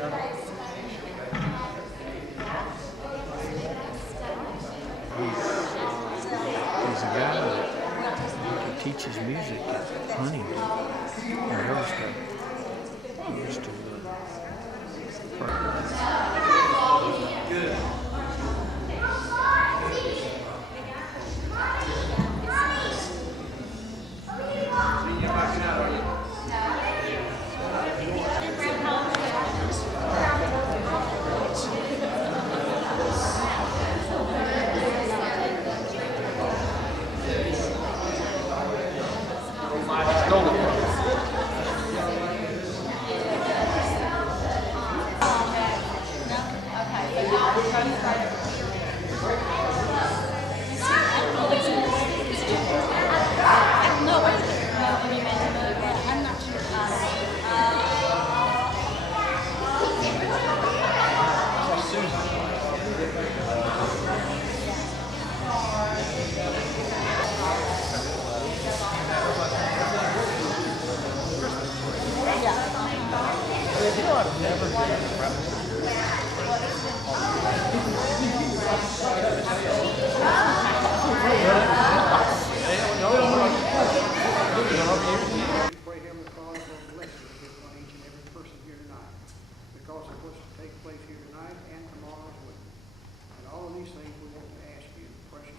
He's a guy that teaches music at Huntington, Rehearsal. He used to Good. Because of what's to take place here tonight and tomorrow as well. And all of these things we want to ask you, precious.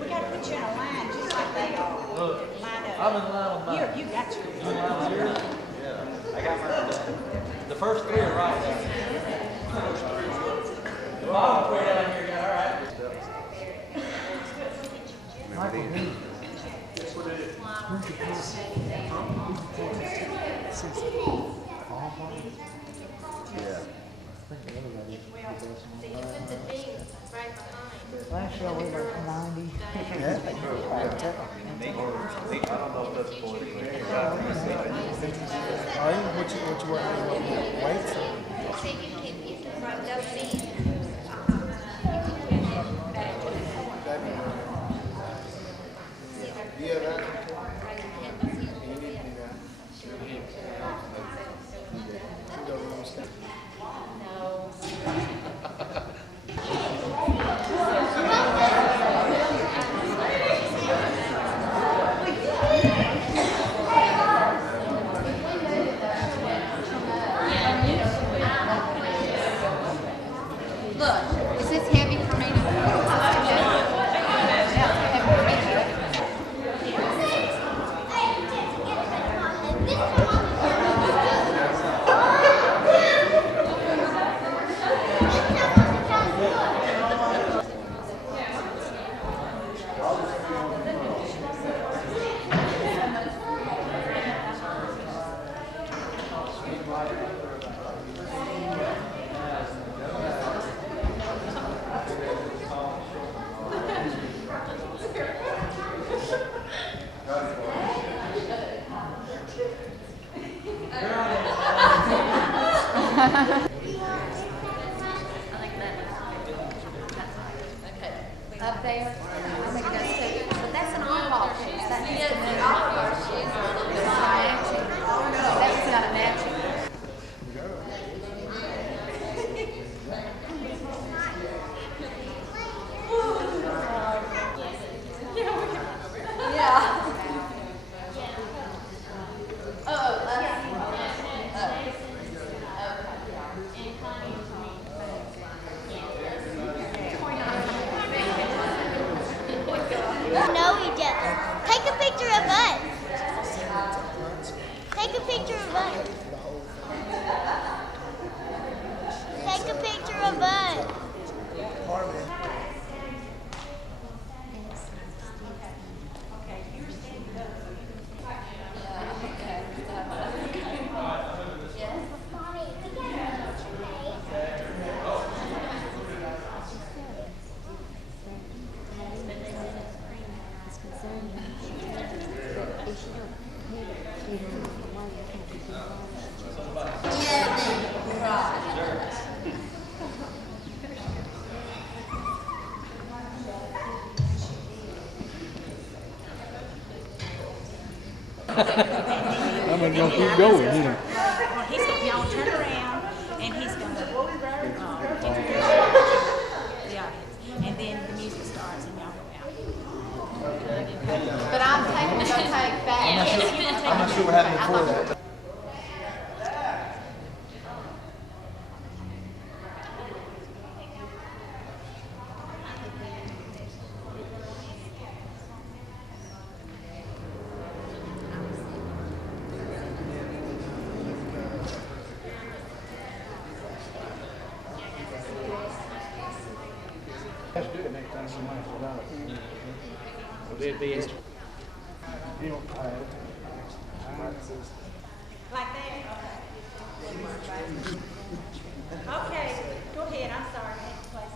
We got to put you in a line just like they are. Look, I'm in line with mine. You got your. You in line with yours? Yeah. I got mine done. The first three are right down here. The bottom three down here, all right. Michael, where'd you put Yeah. Last year we were 90. Yeah, they grew up. I don't know if that's 40. Are you? What you working with? Weights? Yeah, that. Look, is this heavy for me to up there? I think that's too. But that's an eyeball piece. That needs to move. That's got a matching. I'm gonna keep going, you know. He's gonna, y'all turn around, and he's gonna introduce the audience, and then the music starts, and y'all go out. But I'm taking the take back. Yes, you're gonna take I'm not sure what happened before that. Let's do it next time somebody's about it. You don't try it. Like that? Okay, go ahead, I'm sorry, I had to place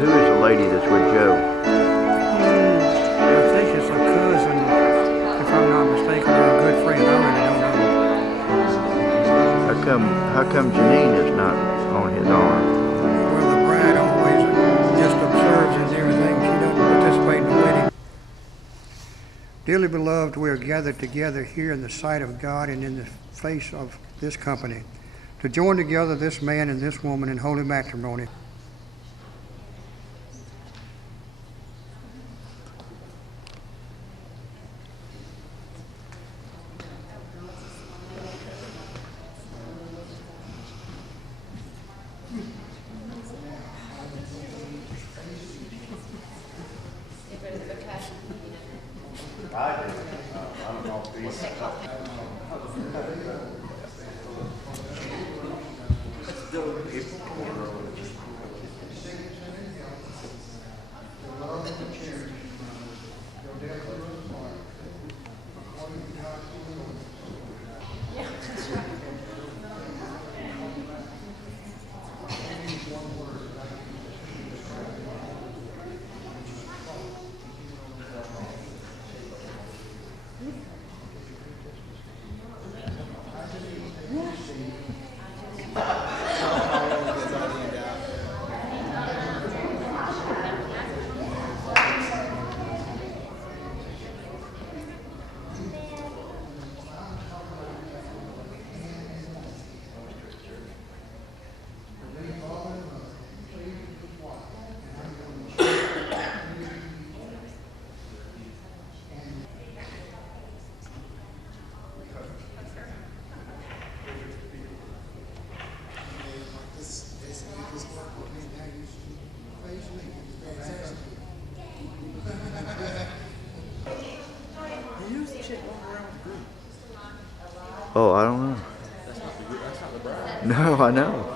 Who is the lady that's with Joe? I think it's a cousin, if I'm not mistaken, or a good friend. I really don't know. How come Jeanine is not on his arm? Well, the bride always just observes and everything. She doesn't participate in the wedding. Dearly beloved, we are gathered together here in the sight of God and in the face of this company to join together this man and this woman in holy matrimony. Oh, I don't know. No, I know.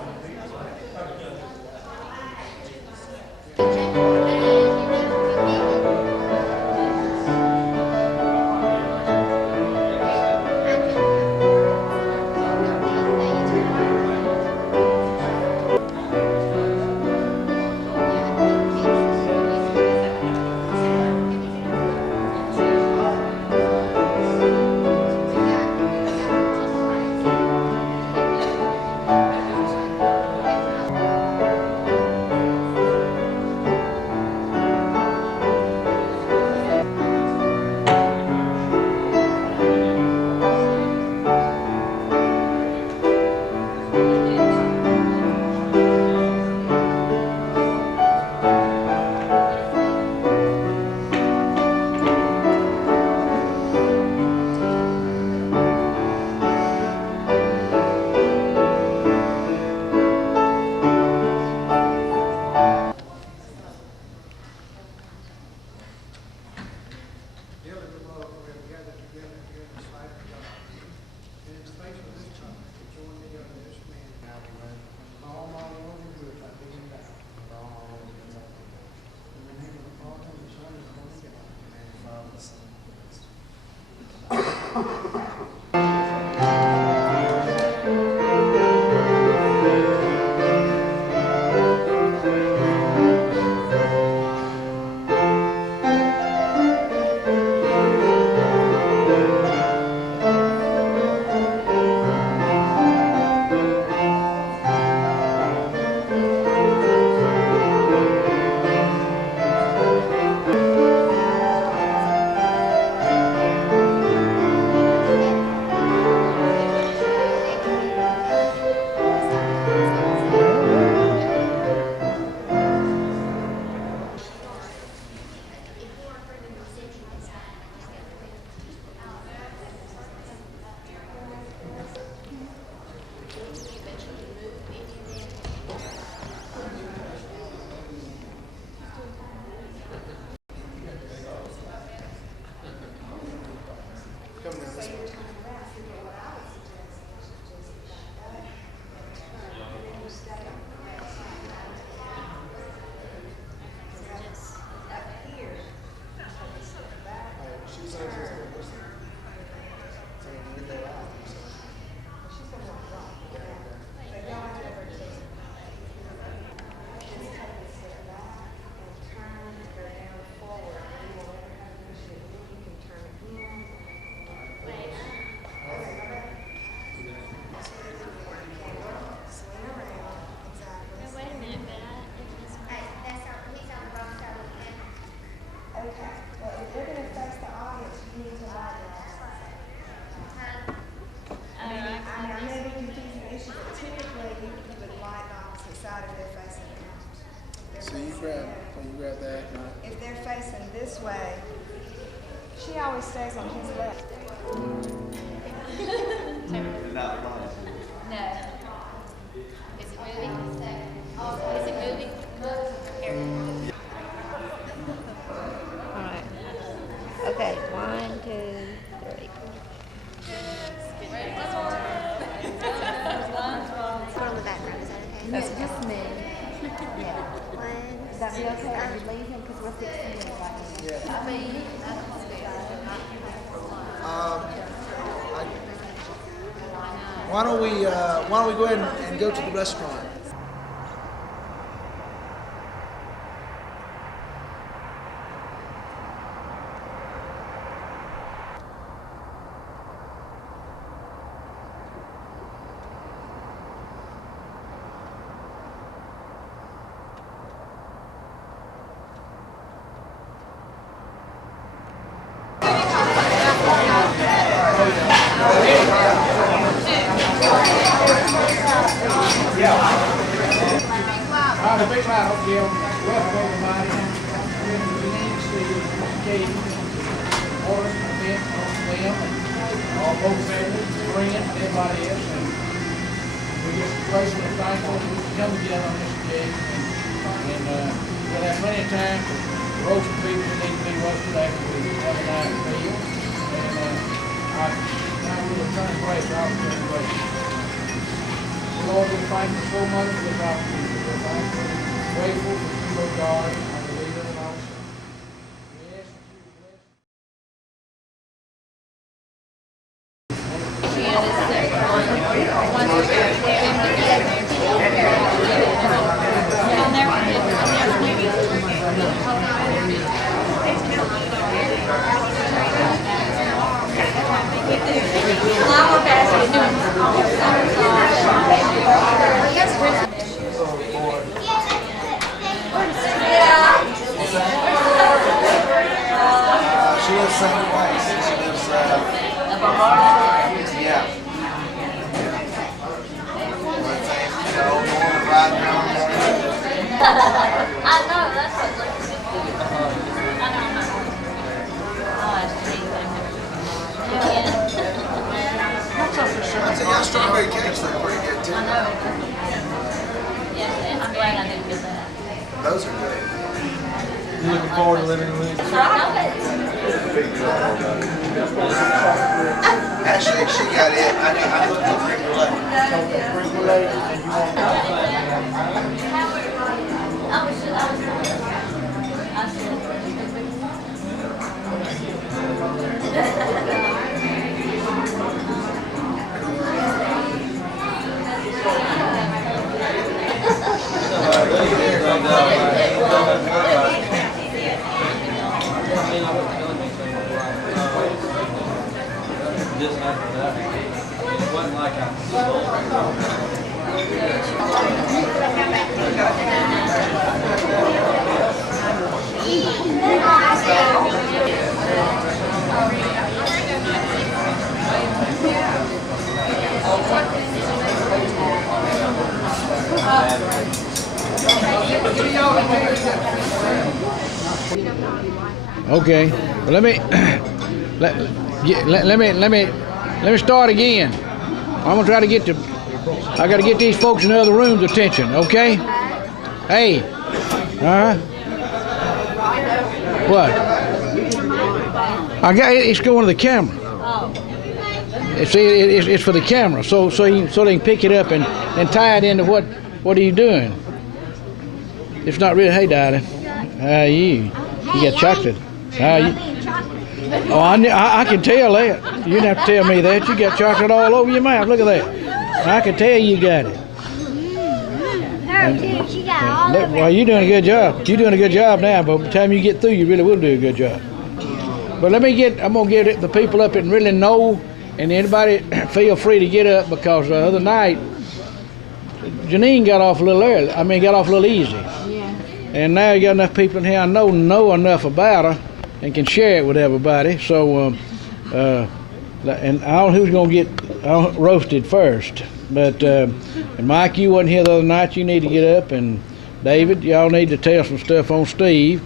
grab that. If they're facing this way, she always stays on his left. No. Is it moving? Is it moving? Here. All right. Okay, 1, 2, 3. Put on the background, is that okay? That's just me. Yeah. One. Is that be okay? Are you leaving? Because we're fixing it right now. I mean, Why don't we go ahead and go to the restaurant? The big line up here, welcome everybody. Jeanine, Steve, Katie, Morris, Ben, Liam, and all both families, friends, and everybody else. And we're just grateful and thankful that we can come together on this occasion. And we'll have plenty of time to roast the people that need to be roasted after we have a nice meal. And I will return grace, I'll return grace. Lord, we thank you so much for this opportunity. We're thankful and grateful for you, Lord God, our leader and our son. We ask that you bless. She lives same place. She lives, yeah. Riding around the street. I know, that's what looks I'd say y'all strawberry cakes look pretty good too. I know. Yeah, I'm glad I didn't get that. Those are good. You looking forward to living in Actually, she got it. I looked at her. Just after that, it wasn't like I Okay, well, let me start again. I'm gonna try to get I gotta get these folks in the other room's attention, okay? Hey, what? It's going to the camera. It's for the camera, so they can pick it up and tie it into what are you doing? It's not really. Hey, darling, how are you? You got chocolate? How you? Oh, I can tell that. You didn't have to tell me that. You got chocolate all over your mouth. Look at that. I can tell you got it. Well, you're doing a good job. You're doing a good job now, but by the time you get through, you really will do a good job. But I'm going to get the people up and really know, and anybody feel free to get up, because the other night, Jeanine got off a little early. got off a little easy. Yeah. And now you got enough people in here I know enough about her and can share it with everybody. So, and I don't know who's going to get roasted first. But, and Mike, you wasn't here the other night. You need to get up and David, y'all need to tell some stuff on Steve.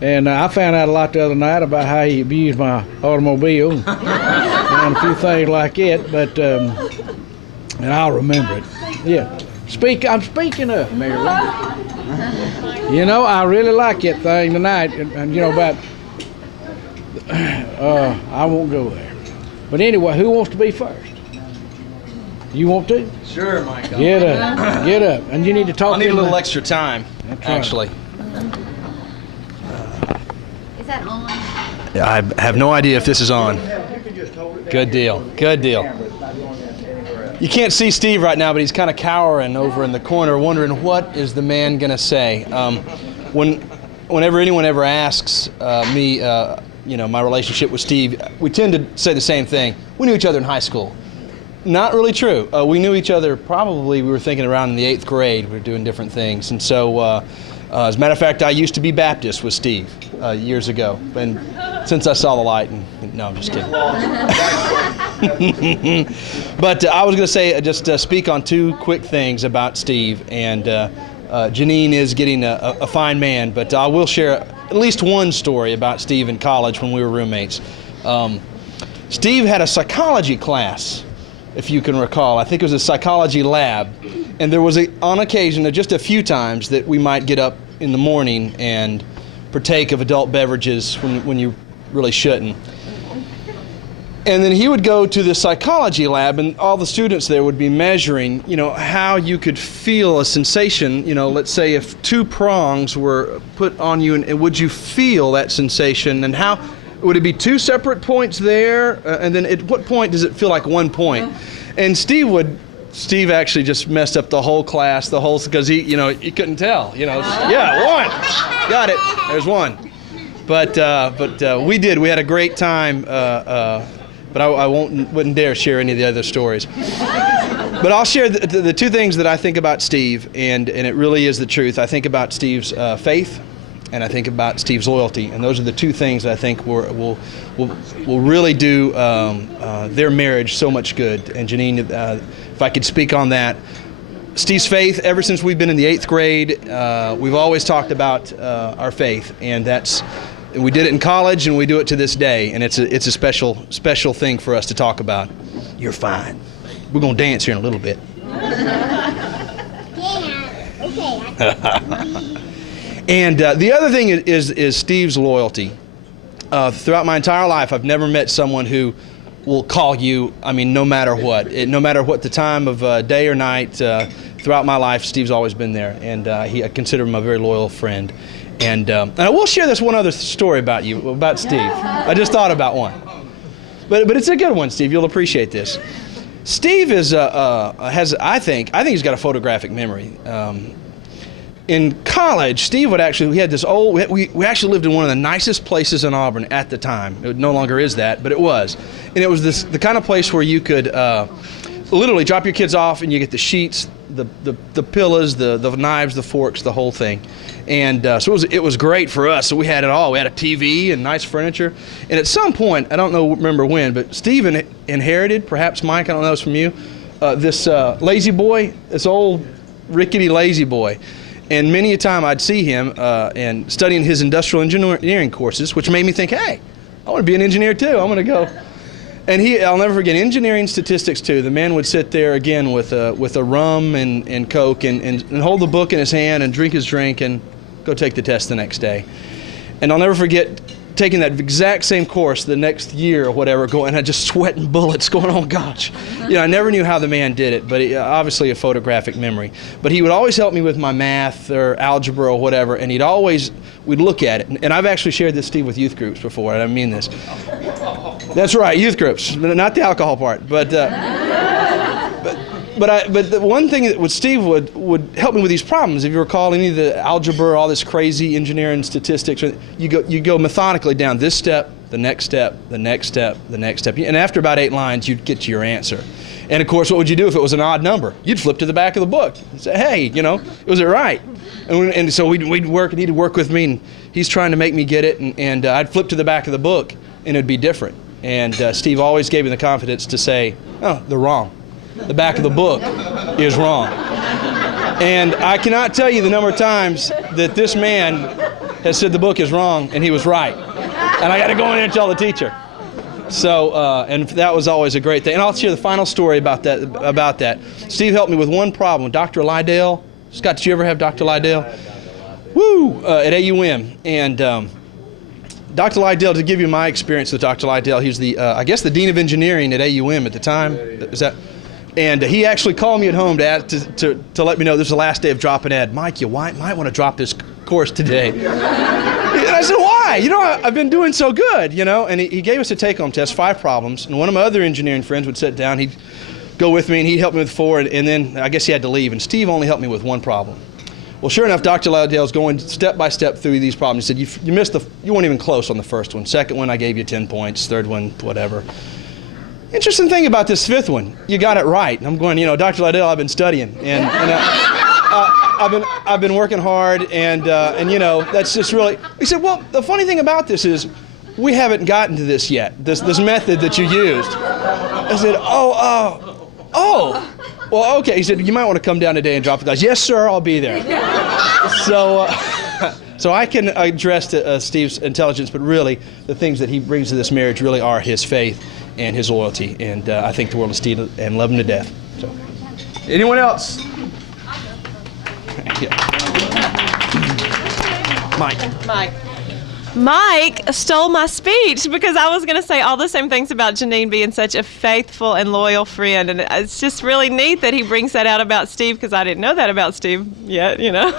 And I found out a lot the other night about how he abused my automobile and a few things like it, but and I'll remember it. Yeah. I'm speaking up, Mary Lou. You know, I really like that thing tonight, and you know, about I won't go there. But anyway, who wants to be first? You want to? Sure, Mike. Get up, and you need to talk. I need a little extra time, actually. Is that on? Yeah, I have no idea if this is on. Good deal. Good deal. You can't see Steve right now, but he's kind of cowering over in the corner, wondering what is the man going to say. Whenever anyone ever asks me, you know, my relationship with Steve, we tend to say the same thing. We knew each other in high school. Not really true. We knew each other probably, we were thinking around in the 8th grade. We were doing different things. And so, as a matter of fact, I used to be Baptist with Steve years ago. And since I saw the light, no, I'm just kidding. But I was going to say, just speak on 2 quick things about Steve. And Jeanine is getting a fine man, but I will share at least one story about Steve in college when we were roommates. Steve had a psychology class, if you can recall. I think it was a psychology lab. And there was, on occasion, just a few times that we might get up in the morning and partake of adult beverages when you really shouldn't. And then he would go to the psychology lab, and all the students there would be measuring, you know, how you could feel a sensation. You know, let's say if 2 prongs were put on you, and would you feel that sensation, and how would it be 2 separate points there, and then at what point does it feel like 1 point? And Steve actually just messed up the whole class, because he couldn't tell. You know, yeah, 1, got it. There's 1. But we did. We had a great time. But I wouldn't dare share any of the other stories. But I'll share the 2 things that I think about Steve, and it really is the truth. I think about Steve's faith, and I think about Steve's loyalty, and those are the 2 things that I think will really do their marriage so much good. And Jeanine, if I could speak on that, Steve's faith. Ever since we've been in the 8th grade, we've always talked about our faith, and we did it in college, and we do it to this day, and it's a special thing for us to talk about. You're fine. We're gonna dance here in a little bit. And the other thing is Steve's loyalty. Throughout my entire life, I've never met someone who will call you, I mean, no matter what. No matter what the time of day or night, throughout my life, Steve's always been there, and I consider him a very loyal friend. And I will share this one other story about Steve. I just thought about one. But it's a good one, Steve. You'll appreciate this. Steve I think he's got a photographic memory. In college, Steve we actually lived in one of the nicest places in Auburn at the time. It no longer is that, but it was. And it was the kind of place where you could literally drop your kids off, and you get the sheets, the pillows, the knives, the forks, the whole thing. And so it was great for us. So we had it all. We had a TV and nice furniture. And at some point, I don't remember when, but Steve inherited, perhaps Mike, I don't know if it's from you, this lazy boy, this old rickety lazy boy. And many a time I'd see him and studying his industrial engineering courses, which made me think, hey, I want to be an engineer too. I'm going to go. And I'll never forget, engineering statistics too. The man would sit there again with a rum and Coke and hold the book in his hand and drink his drink and go take the test the next day. And I'll never forget taking that exact same course the next year or whatever, and I just sweating bullets going, oh gosh. You know, I never knew how the man did it, but obviously a photographic memory. But he would always help me with my math or algebra or whatever, and we'd look at it. And I've actually shared this, Steve, with youth groups before, and I mean this. That's right, youth groups, not the alcohol part. But the one thing that Steve would help me with these problems, if you recall any of the algebra, all this crazy engineering statistics, you go methodically down this step, the next step, the next step, the next step. And after about 8 lines, you'd get to your answer. And of course, what would you do if it was an odd number? You'd flip to the back of the book and say, hey, was it right? And so we'd work, and he'd work with me, and he's trying to make me get it, and I'd flip to the back of the book, and it'd be different. And Steve always gave me the confidence to say, oh, they're wrong. The back of the book is wrong. And I cannot tell you the number of times that this man has said the book is wrong, and he was right. And I got to go in there and tell the teacher. So, and that was always a great thing. And I'll share the final story about that. Steve helped me with one problem. Dr. Lydell. Scott, did you ever have Dr. Lydell? Woo! At AUM. And Dr. Lydell, to give you my experience with Dr. Lydell, he was the, I guess, the Dean of Engineering at AUM at the time. Is that? And he actually called me at home to let me know this was the last day of dropping ed. Mike, you might want to drop this course today. And I said, why? You know, I've been doing so good, you know. And he gave us a take-home test, 5 problems. And one of my other engineering friends would sit down. He'd go with me, and he'd help me with 4. And then I guess he had to leave. And Steve only helped me with 1 problem. Well, sure enough, Dr. Lydell's going step by step through these problems. He said, you missed you weren't even close on the first one. Second one, I gave you 10 points. Third one, whatever. Interesting thing about this 5th one, you got it right. And I'm going, you know, Dr. Lydell, I've been studying, and I've been working hard, and you know, that's just really. He said, well, the funny thing about this is, we haven't gotten to this yet. This method that you used. I said, oh. Well, okay. He said, you might want to come down today and drop the class. Yes, sir, I'll be there. So I can address Steve's intelligence, but really the things that he brings to this marriage really are his faith and his loyalty, and I think the world of Steve and love him to death. So, anyone else? Yeah. Mike stole my speech because I was going to say all the same things about Jeanine being such a faithful and loyal friend, and it's just really neat that he brings that out about Steve, because I didn't know that about Steve yet, you know.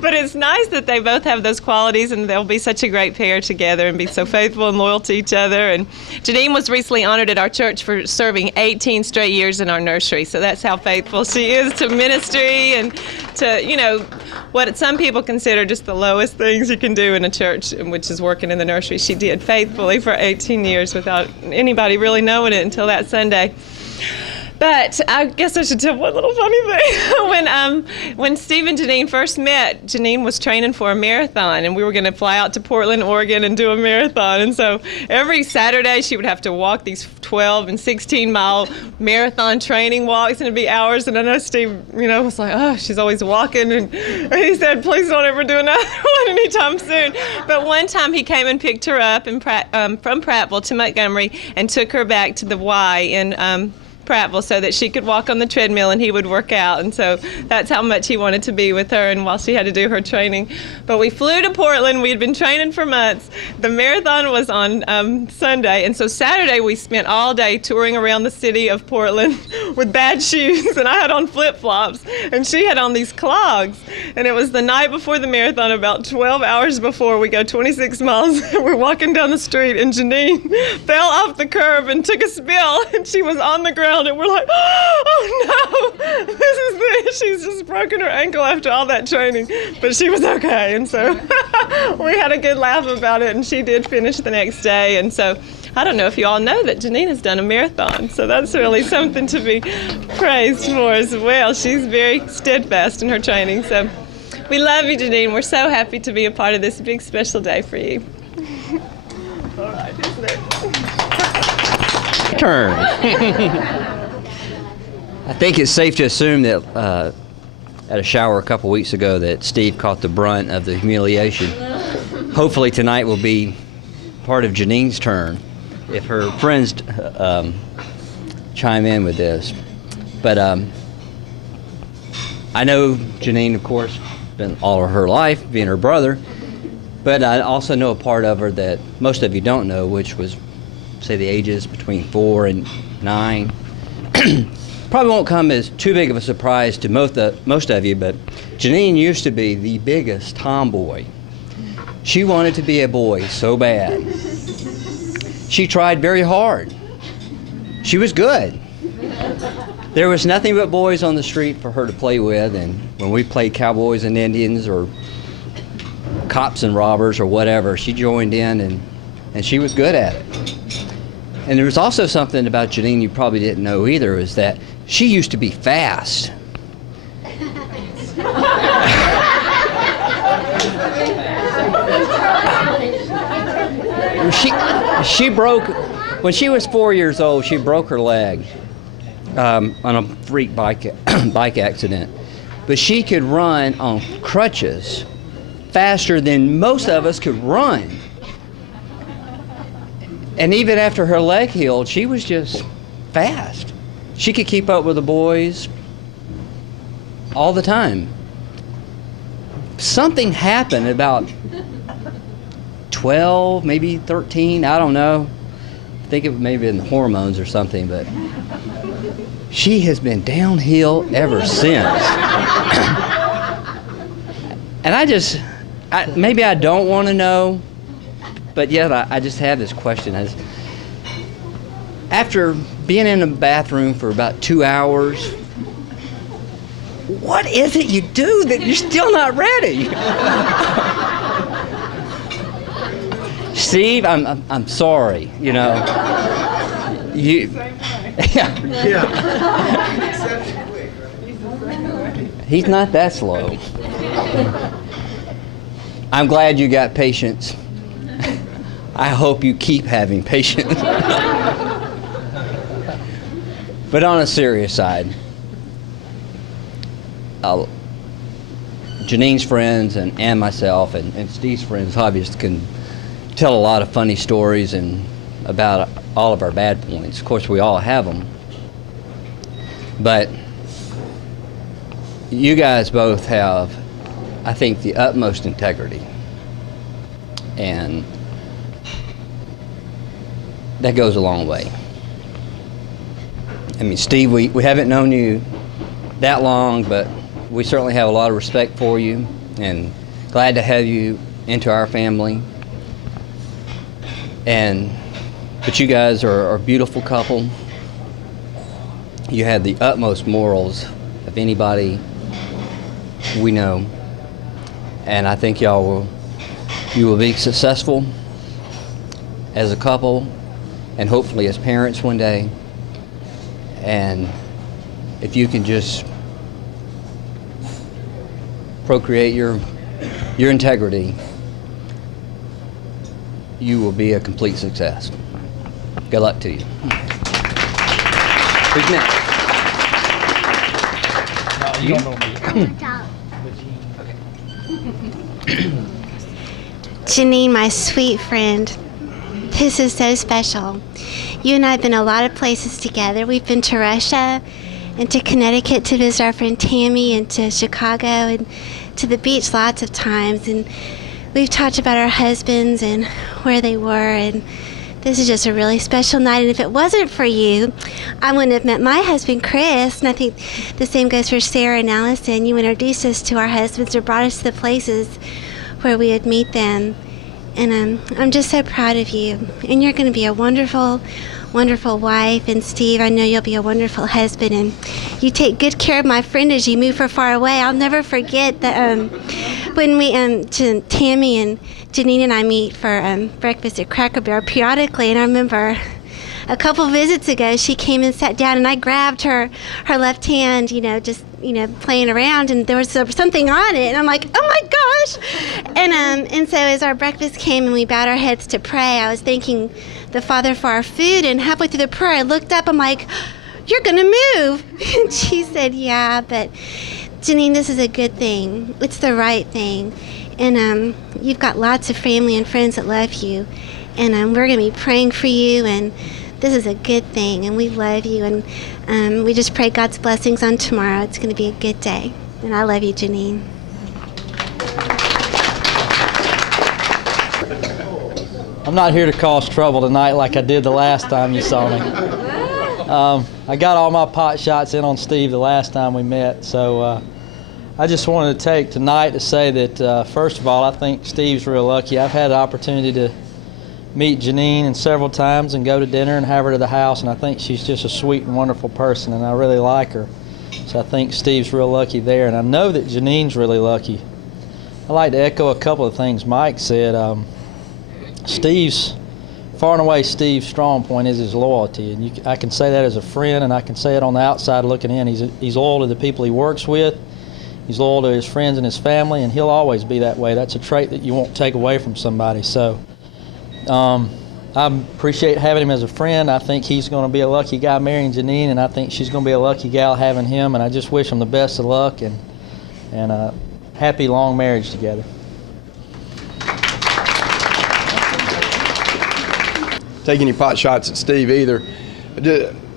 But it's nice that they both have those qualities, and they'll be such a great pair together and be so faithful and loyal to each other. And Jeanine was recently honored at our church for serving 18 straight years in our nursery, so that's how faithful she is to ministry and to, you know, what some people consider just the lowest things you can do in a church, which is working in the nursery. She did faithfully for 18 years without anybody really knowing it until that Sunday. But I guess I should tell one little funny thing. When Steve and Jeanine first met, Jeanine was training for a marathon, and we were going to fly out to Portland, Oregon, and do a marathon. And so every Saturday she would have to walk these 12 and 16-mile marathon training walks, and it'd be hours. And I know Steve, you know, was like, oh, she's always walking. And he said, please don't ever do another one anytime soon. But one time he came and picked her up from Prattville to Montgomery and took her back to the Y in Prattville so that she could walk on the treadmill and he would work out. And so that's how much he wanted to be with her, and while she had to do her training. But we flew to Portland. We had been training for months. The marathon was on Sunday, and so Saturday we spent all day touring around the city of Portland with bad shoes, and I had on flip-flops and she had on these clogs. And it was the night before the marathon, about 12 hours before. We go 26 miles. We're walking down the street, and Jeanine fell off the curb and took a spill, and she was on the ground. And we're like, oh no, she's just broken her ankle after all that training. But she was okay, and so we had a good laugh about it, and she did finish the next day. And so I don't know if you all know that Jeanine has done a marathon, so that's really something to be praised for as well. She's very steadfast in her training. So we love you, Jeanine. We're so happy to be a part of this big special day for you. All right, isn't it? Turn. I think it's safe to assume that at a shower a couple weeks ago that Steve caught the brunt of the humiliation. Hopefully tonight will be part of Jeanine's turn if her friends chime in with this. But I know Jeanine, of course, been all of her life being her brother, but I also know a part of her that most of you don't know, which was, say, the ages between 4 and 9. Probably won't come as too big of a surprise to most of you, but Jeanine used to be the biggest tomboy. She wanted to be a boy so bad. She tried very hard. She was good. There was nothing but boys on the street for her to play with, and when we played cowboys and Indians or cops and robbers or whatever, she joined in, and she was good at it. And there was also something about Jeanine you probably didn't know either, is that she used to be fast. She broke, when she was 4 years old, she broke her leg on a freak bike accident. but she could run on crutches faster than most of us could run. And even after her leg healed, she was just fast. She could keep up with the boys all the time. Something happened about 12, maybe 13, I don't know. I think it may have been the hormones or something, but she has been downhill ever since. And maybe I don't want to know, but yet I just have this question. After being in the bathroom for about 2 hours, what is it you do that you're still not ready? Steve, I'm sorry, you know. He's not that slow. I'm glad you got patience. I hope you keep having patience. But on a serious side, Jeanine's friends and myself and Steve's friends, hobbyists, can tell a lot of funny stories and about all of our bad points. Of course, we all have them. But you guys both have, I think, the utmost integrity. And that goes a long way. I mean, Steve, we haven't known you that long, but we certainly have a lot of respect for you and glad to have you into our family. But you guys are a beautiful couple. You have the utmost morals of anybody we know. And I think you will be successful as a couple and hopefully as parents one day. And if you can just procreate your integrity, you will be a complete success. Good luck to you. Who's next? No, you don't know me. Jeanine, my sweet friend, this is so special. You and I have been a lot of places together. We've been to Russia and to Connecticut to visit our friend Tammy, and to Chicago and to the beach lots of times. And we've talked about our husbands and where they were, and this is just a really special night. And if it wasn't for you, I wouldn't have met my husband, Chris. And I think the same goes for Sarah and Allison. You introduced us to our husbands or brought us to the places where we would meet them. And I'm just so proud of you. And you're going to be a wonderful, wonderful wife. And Steve, I know you'll be a wonderful husband. And you take good care of my friend as you move her far away. I'll never forget that when we, Tammy and Jeanine and I meet for breakfast at Cracker Barrel periodically. And I remember a couple visits ago, she came and sat down, and I grabbed her left hand, just playing around, and there was something on it, and I'm like, oh my gosh! And so as our breakfast came and we bowed our heads to pray, I was thanking the Father for our food, and halfway through the prayer, I looked up, I'm like, you're gonna move! And she said, yeah, but Jeanine, this is a good thing. It's the right thing. And you've got lots of family and friends that love you, and we're gonna be praying for you, and this is a good thing, and we love you, and we just pray God's blessings on tomorrow. It's going to be a good day, and I love you, Jeanine. I'm not here to cause trouble tonight like I did the last time you saw me. I got all my pot shots in on Steve the last time we met, so I just wanted to take tonight to say that, first of all, I think Steve's real lucky. I've had the opportunity to meet Jeanine and several times and go to dinner and have her to the house, and I think she's just a sweet and wonderful person, and I really like her. So I think Steve's real lucky there, and I know that Jeanine's really lucky. I'd like to echo a couple of things Mike said. Far and away Steve's strong point is his loyalty, and I can say that as a friend, and I can say it on the outside looking in. He's loyal to the people he works with. He's loyal to his friends and his family, and he'll always be that way. That's a trait that you won't take away from somebody. So I appreciate having him as a friend. I think he's going to be a lucky guy marrying Jeanine, and I think she's going to be a lucky gal having him, and I just wish him the best of luck. And and a happy, long marriage together. Take any pot shots at Steve either.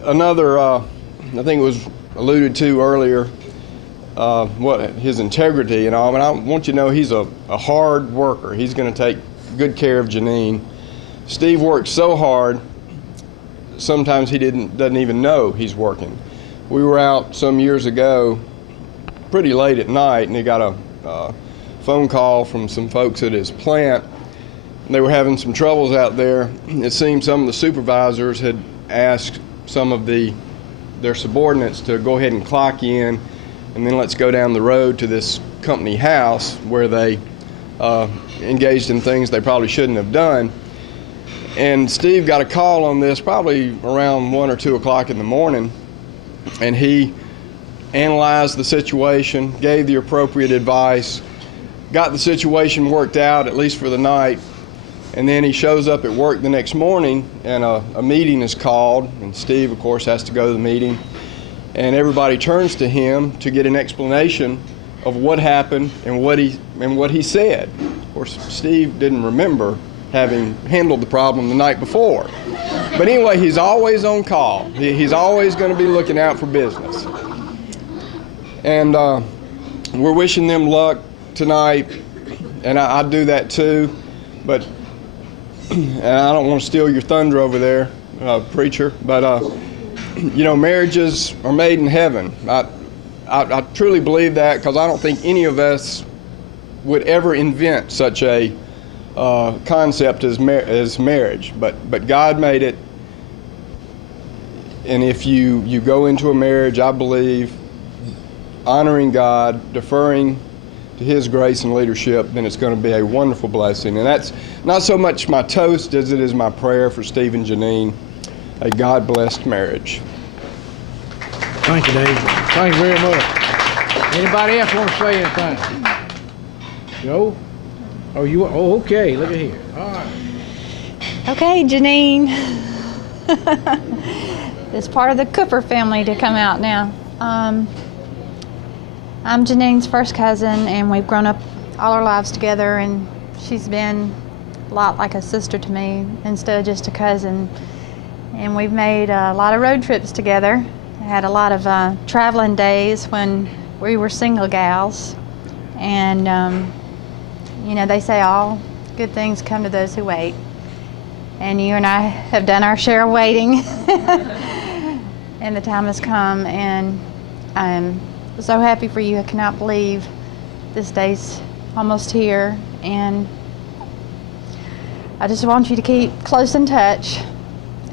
Another, I think it was alluded to earlier, what his integrity and all. And I want you to know he's a hard worker. He's going to take good care of Jeanine. Steve works so hard, sometimes he doesn't even know he's working. We were out some years ago, pretty late at night, and he got a phone call from some folks at his plant. They were having some troubles out there. It seemed some of the supervisors had asked some of their subordinates to go ahead and clock in, and then let's go down the road to this company house where they engaged in things they probably shouldn't have done. And Steve got a call on this probably around 1 or 2 o'clock in the morning, and he analyzed the situation, gave the appropriate advice, got the situation worked out, at least for the night. And then he shows up at work the next morning, and a meeting is called, and Steve, of course, has to go to the meeting. And everybody turns to him to get an explanation of what happened and what he said. Of course, Steve didn't remember having handled the problem the night before. But anyway, he's always on call. He's always going to be looking out for business. And we're wishing them luck tonight, and I do that too. But and I don't want to steal your thunder over there, preacher, but you know, marriages are made in heaven. I truly believe that, because I don't think any of us would ever invent such a concept as marriage, but God made it. And if you go into a marriage, I believe, honoring God, deferring to His grace and leadership, then it's going to be a wonderful blessing. And that's not so much my toast as it is my prayer for Steve and Jeanine, a God-blessed marriage. Thank you, Dave. Thank you very much. Anybody else want to say anything? Joe? Oh, okay. Look at here. All right. Okay, Jeanine. It's part of the Cooper family to come out now. I'm Jeanine's first cousin, and we've grown up all our lives together, and she's been a lot like a sister to me instead of just a cousin. And we've made a lot of road trips together. Had a lot of traveling days when we were single gals. And, you know, they say all good things come to those who wait. And you and I have done our share of waiting. And the time has come, and I'm so happy for you. I cannot believe this day's almost here. And I just want you to keep close in touch,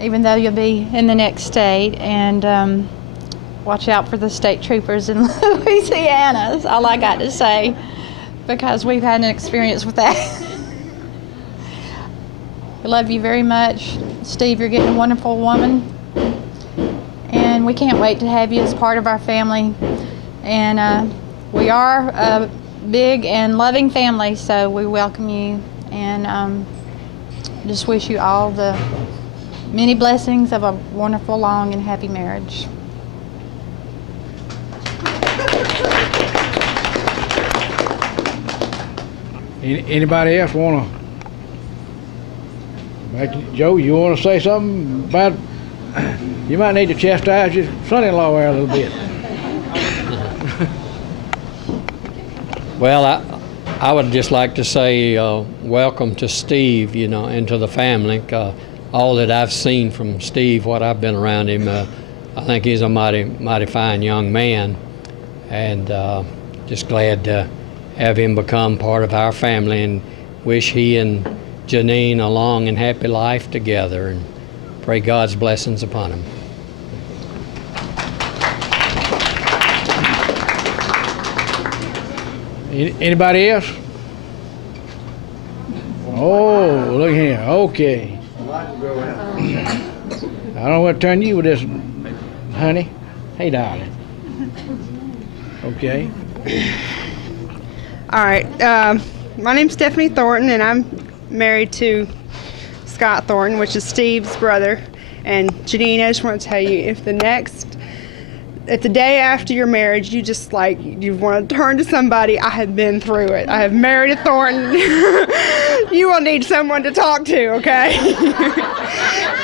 even though you'll be in the next state, and watch out for the state troopers in Louisiana, is all I got to say, because we've had an experience with that. I love you very much. Steve, you're getting a wonderful woman, and we can't wait to have you as part of our family. And we are a big and loving family, so we welcome you, and just wish you all the many blessings of a wonderful, long, and happy marriage. Anybody else want to? Joe, you want to say something about? You might need to chastise your son-in-law there a little bit. Well, I would just like to say welcome to Steve, you know, and to the family. All that I've seen from Steve, what I've been around him, I think he's a mighty fine young man, and just glad to have him become part of our family, and wish he and Jeanine a long and happy life together, and pray God's blessings upon him. Anybody else? Oh, look here. Okay. I don't know what to turn you with this, honey. Hey, darling. Okay. All right. My name's Stephanie Thornton, and I'm married to Scott Thornton, which is Steve's brother. And Jeanine, I just want to tell you, if the next at the day after your marriage, you just like, you want to turn to somebody. I have been through it. I have married a Thornton. You will need someone to talk to, okay?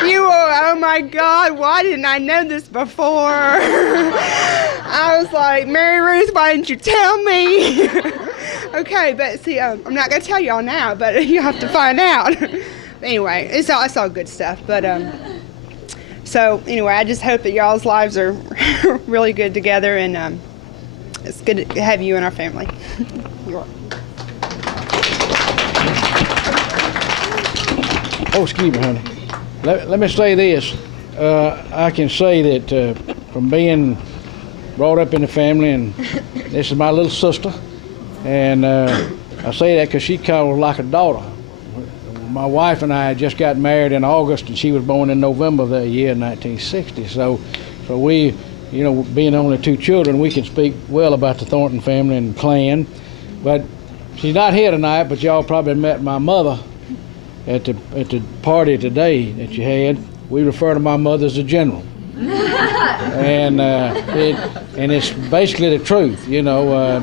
You will, oh my God, why didn't I know this before? I was like, Mary Ruth, why didn't you tell me? Okay, but see, I'm not going to tell y'all now, but you have to find out. Anyway, it's all good stuff, but so anyway, I just hope that y'all's lives are really good together, and it's good to have you in our family. You're welcome. Oh, excuse me, honey. Let me say this. I can say that from being brought up in the family, and this is my little sister, and I say that because she kind of like a daughter. My wife and I had just got married in August, and she was born in November of that year, 1960. So we, you know, being only two children, we can speak well about the Thornton family and clan. But she's not here tonight, but y'all probably met my mother at the party today that you had. We refer to my mother as the General. And it's basically the truth, you know.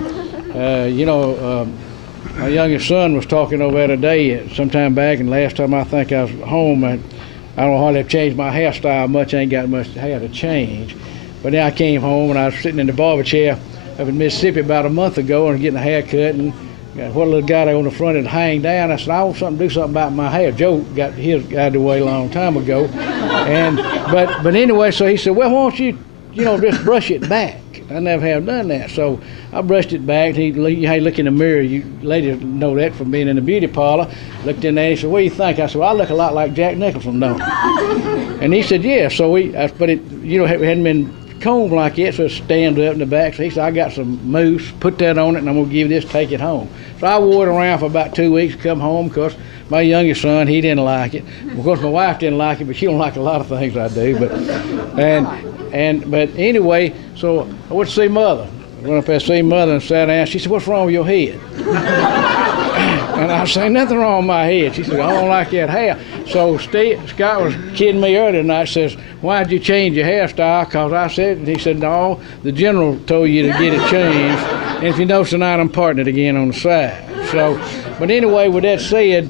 My youngest son was talking over there today sometime back, and last time I think I was home, I don't hardly have changed my hairstyle much. I ain't got much hair to change. But then I came home, and I was sitting in the barber chair up in Mississippi about a month ago and getting a haircut, and got what little guy there on the front had hang down. I said, I want something to do something about my hair. Joe got his out of the way a long time ago. But anyway, so he said, well, why don't you just brush it back? I never have done that. So I brushed it back. Hey, look in the mirror. You ladies know that from being in the beauty parlor. Looked in there and he said, what do you think? I said, well, I look a lot like Jack Nicholson, don't I? And he said, yeah. So but it hadn't been combed like it, so it stands up in the back. So he said, I got some mousse, put that on it, and I'm going to give you this, take it home. So I wore it around for about 2 weeks, come home, because my youngest son, he didn't like it. Of course, my wife didn't like it, but she don't like a lot of things I do. But anyway, so I went to see Mother. I went up there to see Mother and sat down. She said, what's wrong with your head? And I said, nothing wrong with my head. She said, I don't like that hair. So Scott was kidding me earlier tonight, says, why'd you change your hairstyle? Because I said, and he said, no, the General told you to get it changed. And if you notice tonight, I'm parting it again on the side. So, but anyway, with that said,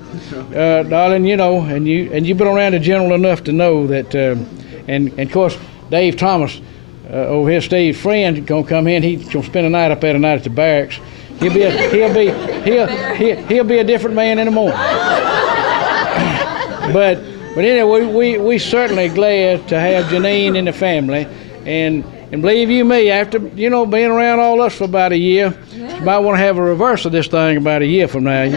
darling, you know, and you've been around the General enough to know that, and of course, Dave Thomas, over here, Steve's friend, gonna come in. He's gonna spend a night up there tonight at the barracks. He'll be a different man in the morning. But anyway, we certainly glad to have Jeanine in the family, and believe you me, after being around all us for about a year, you might want to have a reverse of this thing about a year from now,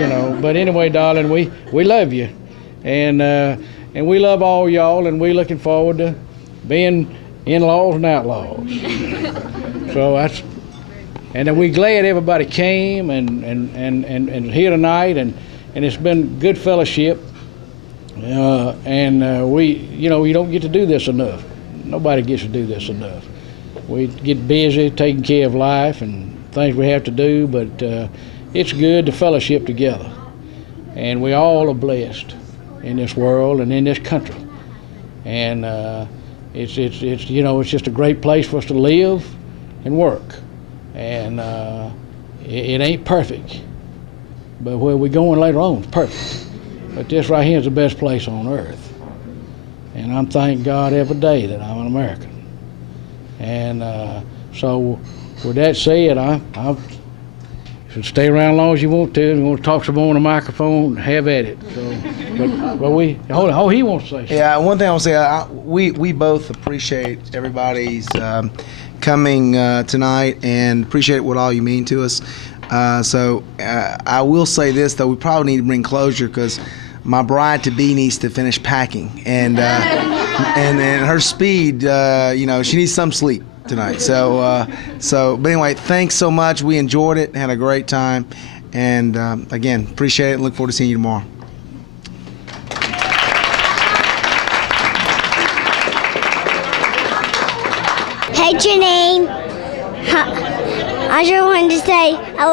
But anyway, darling, we love you, and we love all y'all, and we looking forward to being in-laws and outlaws. So and we glad everybody came and here tonight, and it's been good fellowship. You don't get to do this enough. Nobody gets to do this enough. We get busy taking care of life and things we have to do, but it's good to fellowship together. And we all are blessed in this world and in this country. And it's just a great place for us to live and work. And it ain't perfect, but where we're going later on is perfect. But this right here is the best place on earth. And I'm thank God every day that I'm an American. And so with that said, I should stay around as long as you want to. If you want to talk some more on the microphone, have at it. So, but he wants to say something. Yeah, one thing I want to say, we both appreciate everybody's coming tonight and appreciate what all you mean to us. So I will say this, though, we probably need to bring closure because my bride-to-be needs to finish packing, and her speed, she needs some sleep tonight. So but anyway, thanks so much. We enjoyed it, had a great time, and again, appreciate it and look forward to seeing you tomorrow. Hey, Jeanine. I just wanted to say I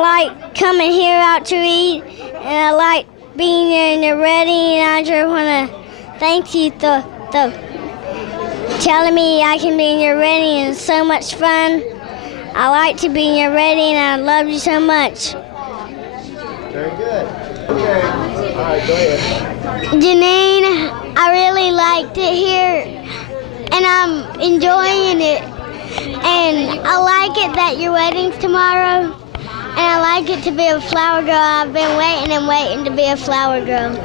like coming here out to eat, and I like being there in the ready, and I just want to thank you telling me I can be in your wedding, and it's so much fun. I like to be in your wedding, and I love you so much. Very good. Okay. All right, go ahead. Jeanine, I really liked it here, and I'm enjoying it. And I like it that your wedding's tomorrow, and I like it to be a flower girl. I've been waiting and waiting to be a flower girl.